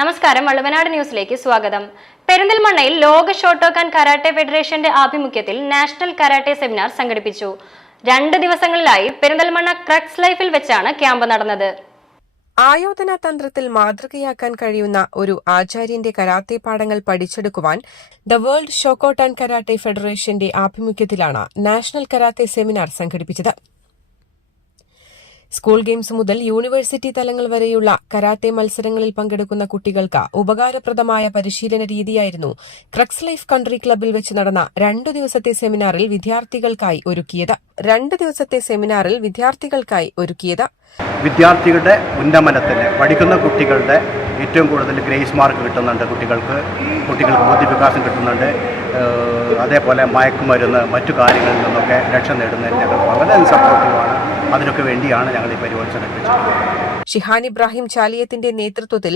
നമസ്കാരം വള്ളുവനാട് ന്യൂസിലേക്ക് സ്വാഗതം. പെരിന്തൽമണ്ണയിൽ ലോക ഷോട്ടോക്കാൻ കരാട്ടെ ഫെഡറേഷന്റെ ആഭിമുഖ്യത്തിൽ നാഷണൽ കരാട്ടെ സെമിനാർ സംഘടിപ്പിച്ചു. രണ്ട് ദിവസങ്ങളിലായി പെരിന്തൽമണ്ണ ക്രക്സ് ലൈഫിൽ വെച്ചാണ് ക്യാമ്പ് നടന്നത്. ആയോധന തന്ത്രത്തിൽ മാതൃകയാക്കാൻ കഴിയുന്ന ഒരു ആചാര്യന്റെ കരാത്തെ പാഠങ്ങൾ പഠിച്ചെടുക്കുവാൻ ദ വേൾഡ് ഷോക്കോട്ടാൻ കരാട്ടെ ഫെഡറേഷന്റെ ആഭിമുഖ്യത്തിലാണ് നാഷണൽ കരാത്തെ സെമിനാർ സംഘടിപ്പിച്ചത്. സ്കൂൾ ഗെയിംസ് മുതൽ യൂണിവേഴ്സിറ്റി തലങ്ങൾ വരെയുള്ള കരാട്ടെ മത്സരങ്ങളിൽ പങ്കെടുക്കുന്ന കുട്ടികൾക്ക് ഉപകാരപ്രദമായ പരിശീലന രീതിയായിരുന്നു ക്രക്സ് ലൈഫ് കൺട്രി ക്ലബിൽ വെച്ച് നടന്ന രണ്ടു ദിവസത്തെ സെമിനാറിൽ വിദ്യാർത്ഥികൾക്കായി ഒരുക്കിയത്. രണ്ട് ദിവസത്തെ സെമിനാറിൽ വിദ്യാർത്ഥികൾക്കായി ഒരുക്കിയത്. വിദ്യാർത്ഥികളുടെ ഉന്നമനത്തിന് പഠിക്കുന്ന കുട്ടികളുടെ ഏറ്റവും കൂടുതൽ ഗ്രേസ് മാർക്ക് കിട്ടുന്നുണ്ട്. കുട്ടികൾക്ക് കുട്ടികൾക്ക് ബുദ്ധിവികാസം കിട്ടുന്നുണ്ട്. അതേപോലെ മയക്കുമരുന്ന് മറ്റു കാര്യങ്ങളിൽ നിന്നൊക്കെ രക്ഷ നേടുന്നതിന് വളരെ സപ്പോർട്ടീവാണ് അതിനൊക്കെ വേണ്ടിയാണ് ഞങ്ങൾ ഈ പരിപാടി സംഘടിപ്പിച്ചിട്ടുള്ളത് ഷിഹാൻ ഇബ്രാഹിം ചാലിയത്തിന്റെ നേതൃത്വത്തിൽ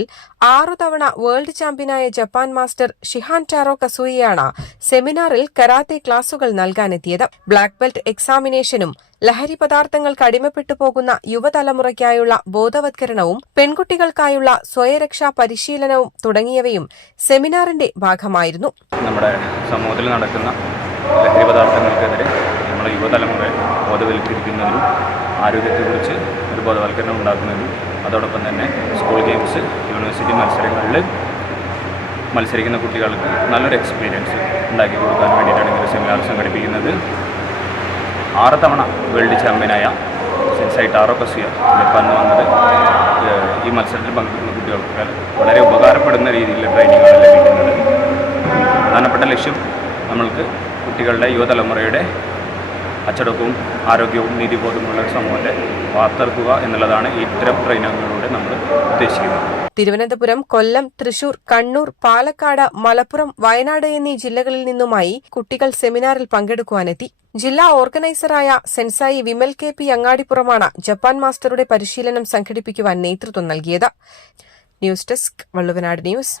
ആറു തവണ വേൾഡ് ചാമ്പ്യനായ ജപ്പാൻ മാസ്റ്റർ ഷിഹാൻ ടാറോ കസൂയയാണ് സെമിനാറിൽ കരാത്തെ ക്ലാസുകൾ നൽകാനെത്തിയത്. ബ്ലാക്ക് ബെൽറ്റ് എക്സാമിനേഷനും ലഹരി പദാർത്ഥങ്ങൾക്ക് അടിമപ്പെട്ടു പോകുന്ന യുവതലമുറയ്ക്കായുള്ള ബോധവത്കരണവും പെൺകുട്ടികൾക്കായുള്ള സ്വയരക്ഷാ പരിശീലനവും തുടങ്ങിയവയും സെമിനാറിന്റെ ഭാഗമായിരുന്നു. നമ്മുടെ സമൂഹത്തിൽ നടക്കുന്ന ലഹരി പദാർത്ഥങ്ങൾക്കെതിരെ നമ്മുടെ യുവതലമുറയെ ബോധവൽക്കരിക്കുന്നതിനും ആരോഗ്യത്തെക്കുറിച്ച് ഒരു ബോധവൽക്കരണം ഉണ്ടാക്കുന്നതിനും അതോടൊപ്പം തന്നെ സ്കൂൾ ഗെയിംസ് യൂണിവേഴ്സിറ്റി മത്സരങ്ങളിൽ മത്സരിക്കുന്ന കുട്ടികൾക്ക് നല്ലൊരു എക്സ്പീരിയൻസ് ഉണ്ടാക്കി കൊടുക്കാൻ വേണ്ടിയിട്ടാണ് ഇങ്ങനെ സെമിനാർ സംഘടിപ്പിക്കുന്നത്. ആറ് തവണ വേൾഡ് ചാമ്പ്യനായ സെൻസൈ ടാറോ കസിയ ജപ്പാനിൽ വന്നത് ഈ മത്സരത്തിൽ പങ്കെടുക്കുന്ന കുട്ടികൾക്ക് വളരെ ഉപകാരപ്പെടുന്ന രീതിയിലുള്ള ട്രെയിനിങ്ങാണ് ലഭിക്കുന്നത്. പ്രധാനപ്പെട്ട ലക്ഷ്യം നമ്മൾക്ക് കുട്ടികളുടെ യുവതലമുറയുടെ അച്ചടക്കവും ആരോഗ്യവും നീതിബോധമുള്ള സമൂഹത്തെ വാർത്തെടുക്കുക എന്നുള്ളതാണ് ഇത്തരം ട്രെയിനിങ്ങുകളിലൂടെ നമ്മൾ ഉദ്ദേശിക്കുന്നത്. തിരുവനന്തപുരം കൊല്ലം തൃശൂർ കണ്ണൂർ പാലക്കാട് മലപ്പുറം വയനാട് എന്നീ ജില്ലകളിൽ നിന്നുമായി കുട്ടികൾ സെമിനാറിൽ പങ്കെടുക്കുവാനെത്തി. ജില്ലാ ഓർഗനൈസറായ സെൻസായി വിമൽ കെ പി അങ്ങാടിപ്പുറമാണ് ജപ്പാൻ മാസ്റ്ററുടെ പരിശീലനം സംഘടിപ്പിക്കുവാൻ നേതൃത്വം നൽകിയത്. News desk Valluvanad news.